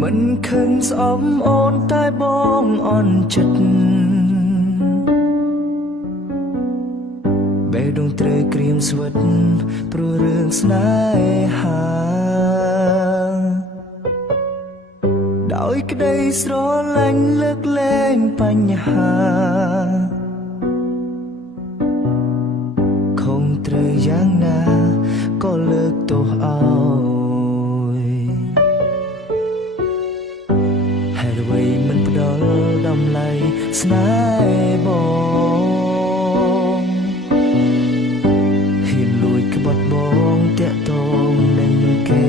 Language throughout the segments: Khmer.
មិនខឹងស្អំអូនតែបងអន់ចិត្តបេះដូងត្រូវក្រៀមស្វិតព្រោះរឿងស្នេហាដោយក្តីស្រឡាញ់លើកលែងបញ្ហាคงត្រូវយ៉ាងណាក៏លើកទោសអើយហេតុអ្វីមិនផ្ដល់តម្លៃស្នេហ៍បងហ៊ានលួចក្បត់បងតាក់ទងនឹងគេ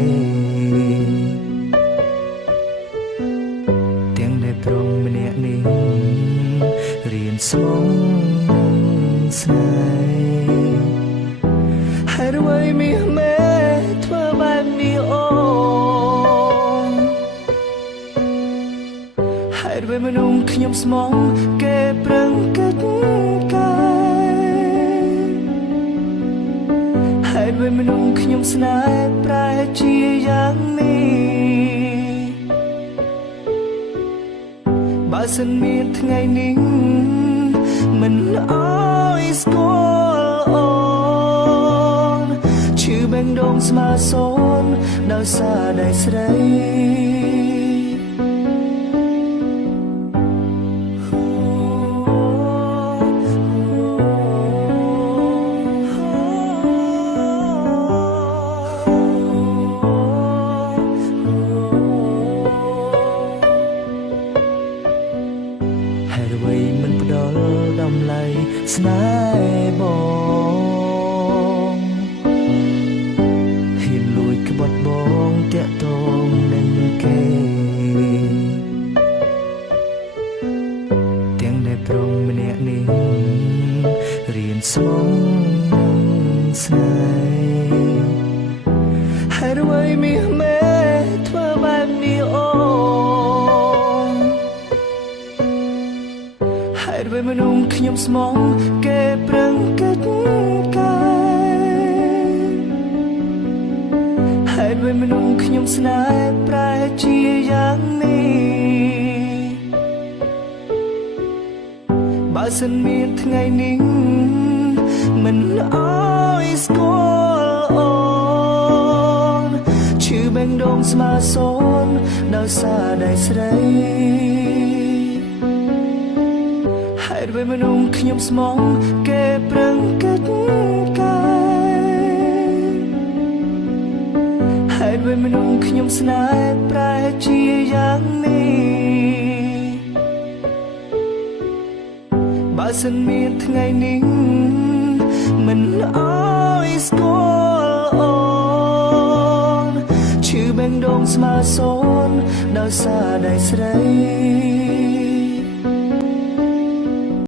ទាំងដែលព្រមម្នាក់នេះរៀនស្មងនឹងស្នេហ៍ហេតុអ្វីមាសមេធ្វើបែបនេះអូនហេតុអ្វីមនុស្សខ្ញុំស្មងគេប្រឹងកិច្ចកាយហេតុអ្វីមនុស្សខ្ញុំស្នេហ៍ប្រែជាយ៉ាងនេះបើសិនមានថ្ងៃនេះមិនអើយស្គាល់អូនឈឺបេះដូងស្មើសូនដោយសារដៃស្រីហេតុអ្វីមិនផ្ដល់តម្លៃស្នេហ៍បងហ៊ានលួចក្បត់បងតាក់ទងនឹងគេទាំងដែលព្រមម្នាក់នេះរៀនស្មងនឹងស្នេហ៍ហេតុអ្វីមាសមេធ្វើបែបនេះអូនហេតុអ្វីមនុស្សខ្ញុំស្មងគេប្រឹងកិច្ចកាយហេតុអ្វីមនុស្សខ្ញុំស្នេហ៍ប្រែជាយ៉ាងនេះបើសិនមានថ្ងៃនេះមិនអើយស្គាល់អូនឈឺបេះដូងស្មើសូនដោយសារដៃស្រីហេតុអ្វីមនុស្សខ្ញុំស្មងគេប្រឹងកិច្ចកាយហេតុអ្វីមនុស្សខ្ញុំស្នេហ៍ប្រែជាយ៉ាងនេះបើសិនមានថ្ងៃនេះមិនអើយស្គាល់អូនឈឺបេះដូងស្មើសូនដោយសារដៃស្រី